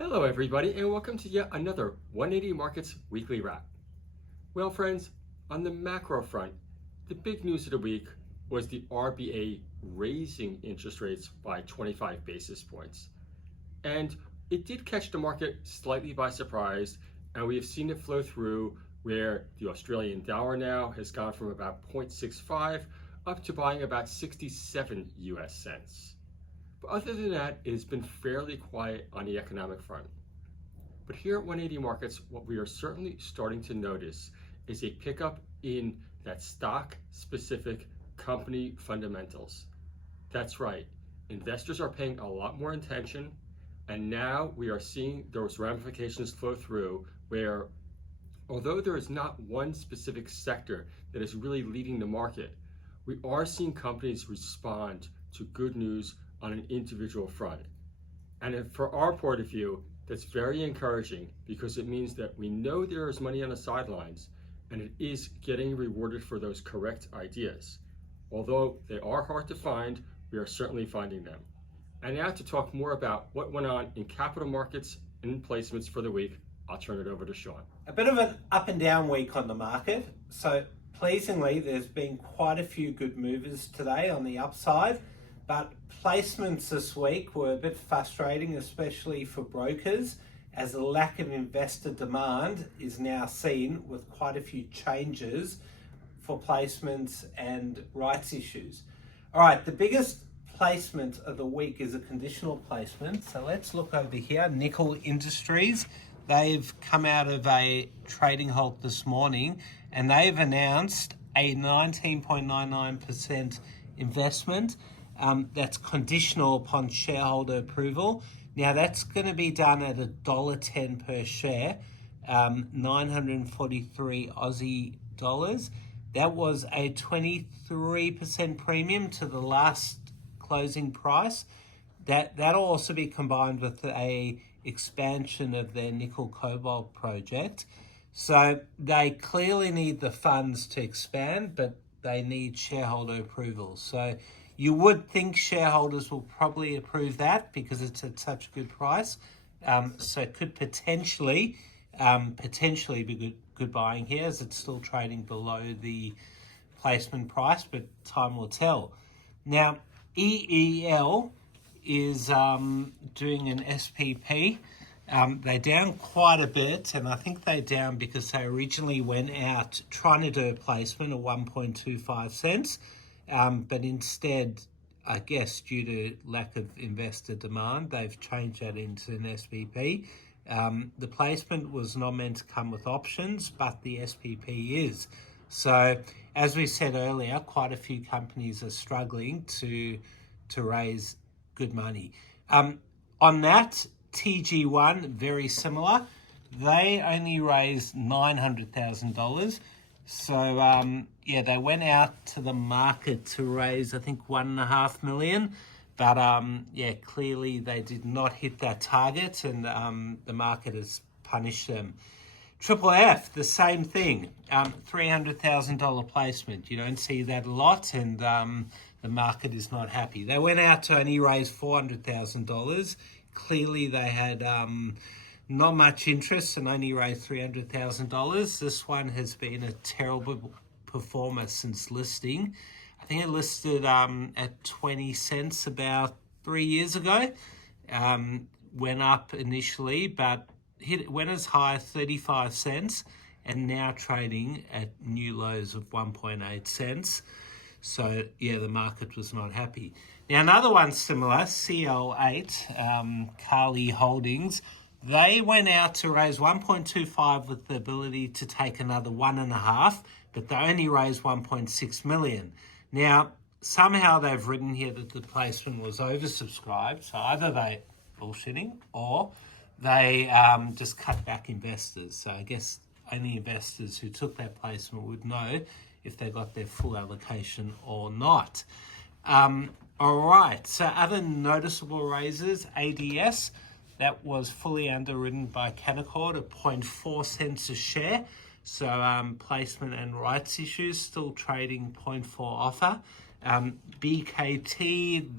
Hello everybody and welcome to yet another 180 Markets Weekly Wrap. Well friends, on the macro front, the big news of the week was the RBA raising interest rates by 25 basis points. And it did catch the market slightly by surprise, and we have seen it flow through where the Australian dollar now has gone from about 0.65 up to buying about 67 US cents. But other than that, it has been fairly quiet on the economic front. But here at 180 Markets, what we are certainly starting to notice is a pickup in that stock-specific company fundamentals. That's right, investors are paying a lot more attention, and now we are seeing those ramifications flow through where, although there is not one specific sector that is really leading the market, we are seeing companies respond to good news on an individual front. And for our point of view, that's very encouraging because it means that we know there is money on the sidelines and it is getting rewarded for those correct ideas. Although they are hard to find, we are certainly finding them. And now to talk more about what went on in capital markets and placements for the week, I'll turn it over to Sean. A bit of an up and down week on the market. So pleasingly, there's been quite a few good movers today on the upside, but placements this week were a bit frustrating, especially for brokers, as a lack of investor demand is now seen with quite a few changes for placements and rights issues. All right, the biggest placement of the week is a conditional placement. So let's look over here, Nickel Industries. They've come out of a trading halt this morning and they've announced a 19.99% investment that's conditional upon shareholder approval. Now that's going to be done at $1.10 per share, 943 Aussie dollars. That was a 23% premium to the last closing price. That'll also be combined with a expansion of their nickel cobalt project. So they clearly need the funds to expand, but they need shareholder approval. So you would think shareholders will probably approve that because it's at such a good price. So it could potentially be good buying here, as it's still trading below the placement price, but time will tell. Now, EEL is doing an SPP. They're down quite a bit, and I think they're down because they originally went out trying to do a placement of 1.25 cents, but instead, I guess due to lack of investor demand, they've changed that into an SPP. The placement was not meant to come with options, but the SPP is. So, as we said earlier, quite a few companies are struggling to raise good money. On that, TG1, very similar. They only raised $900,000. So, they went out to the market to raise, I think, $1.5 million. But, clearly they did not hit that target, and the market has punished them. Triple F, the same thing, $300,000 placement. You don't see that a lot, and the market is not happy. They went out to only raise $400,000. Clearly they had not much interest and only raised $300,000. This one has been a terrible performer since listing. I think it listed at 20 cents about 3 years ago. Went up initially, but went as high as 35 cents and now trading at new lows of 1.8 cents. So, the market was not happy. Now, another one similar, CL8, Carly Holdings, they went out to raise 1.25 with the ability to take another 1.5, but they only raised 1.6 million. Now, somehow they've written here that the placement was oversubscribed, so either they bullshitting or they just cut back investors. So I guess only investors who took that placement would know if they got their full allocation or not. All right, so other noticeable raises, ADS, that was fully underwritten by Canaccord at 0.4 cents a share. So placement and rights issues still trading 0.4 offer. BKT,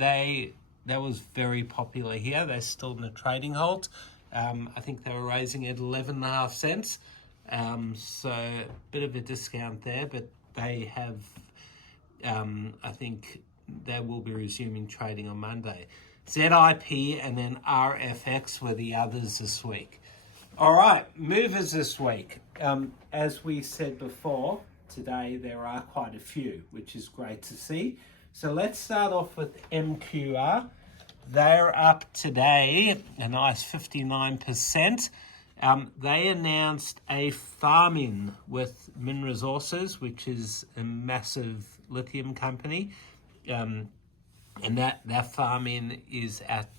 that was very popular here. They're still in a trading halt. I think they were raising at 11.5 cents. So a bit of a discount there, but they have, I think they will be resuming trading on Monday. ZIP and then RFX were the others this week. All right, movers this week. As we said before, today there are quite a few, which is great to see. So let's start off with MQR. They're up today, a nice 59%. They announced a farm-in with Min Resources, which is a massive lithium company. And that farm-in is at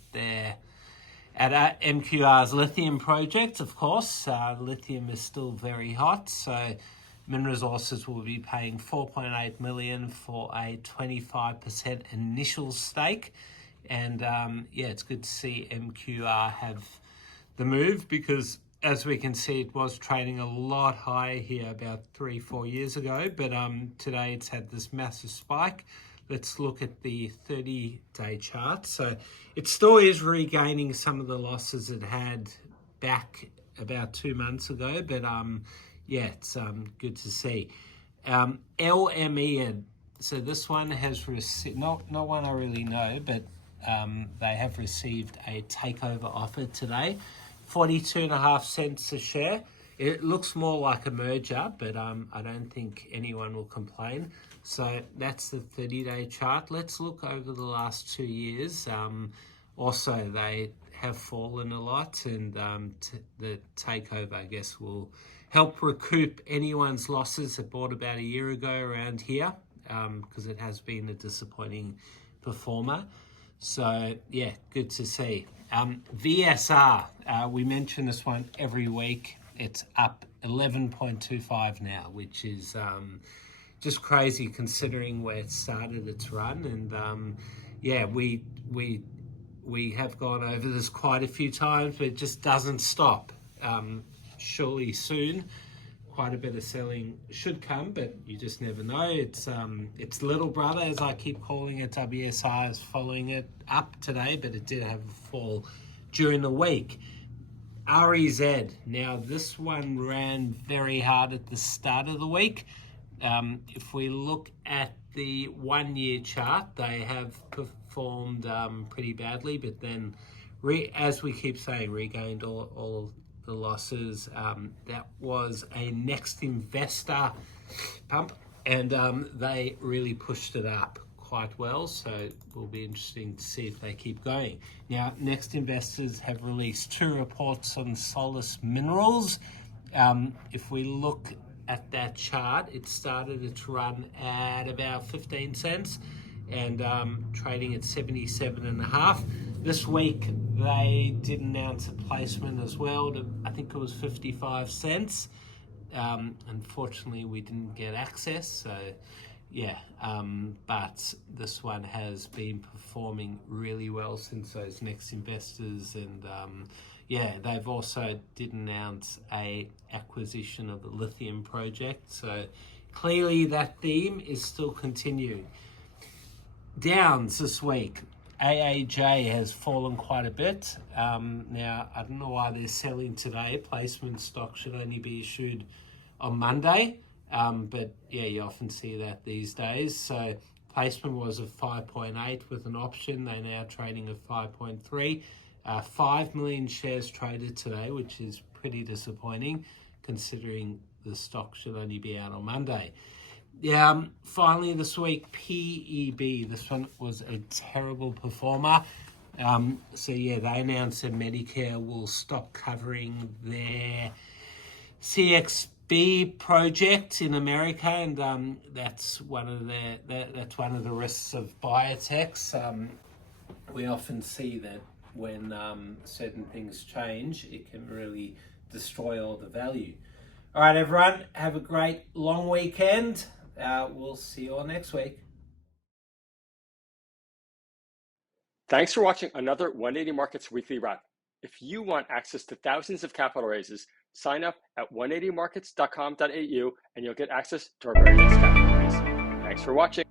MQR's lithium project, of course. Lithium is still very hot, so Min Resources will be paying $4.8 million for a 25% initial stake. And it's good to see MQR have the move, because as we can see, it was trading a lot higher here about 3-4 years ago, but today it's had this massive spike. Let's look at the 30-day chart. So it still is regaining some of the losses it had back about 2 months ago, but it's good to see. LME, so this one has received, not one I really know, but they have received a takeover offer today, 42.5 cents a share. It looks more like a merger, but I don't think anyone will complain. So that's the 30-day chart. Let's look over the last 2 years. Also, they have fallen a lot, and the takeover, I guess, will help recoup anyone's losses that bought about a year ago around here, because it has been a disappointing performer. So, good to see. VSR, we mention this one every week. It's up 11.25 now, which is just crazy considering where it started its run. And we have gone over this quite a few times, but it just doesn't stop. Surely soon, quite a bit of selling should come, but you just never know. It's little brother, as I keep calling it. WSI is following it up today, but it did have a fall during the week. REZ, now this one ran very hard at the start of the week. If we look at the 1 year chart, they have performed pretty badly, but then, as we keep saying, regained all the losses. That was a Next Investor pump, and they really pushed it up quite well, so it will be interesting to see if they keep going. Now, Next Investors have released 2 reports on Solus Minerals. If we look at that chart, it started its run at about 15 cents and trading at 77.5. This week, they did announce a placement as well to, I think it was 55 cents. Unfortunately, we didn't get access, so but this one has been performing really well since those Next Investors, and they've also did announce a acquisition of the lithium project, so clearly that theme is still continuing. Downs this week, AAJ has fallen quite a bit. Now, I don't know why they're selling today. Placement stock should only be issued on Monday. But you often see that these days. So placement was of 5.8 with an option. They're now trading at 5.3. 5 million shares traded today, which is pretty disappointing considering the stock should only be out on Monday. Finally this week, PEB. This one was a terrible performer. They announced that Medicare will stop covering their CXB project in America, and that's one of the risks of biotechs. We often see that when certain things change, it can really destroy all the value. All right, everyone, have a great long weekend. We'll see you all next week. Thanks for watching another 180 Markets Weekly Wrap. If you want access to thousands of capital raises, sign up at 180markets.com.au and you'll get access to our very next capital raise. Thanks for watching.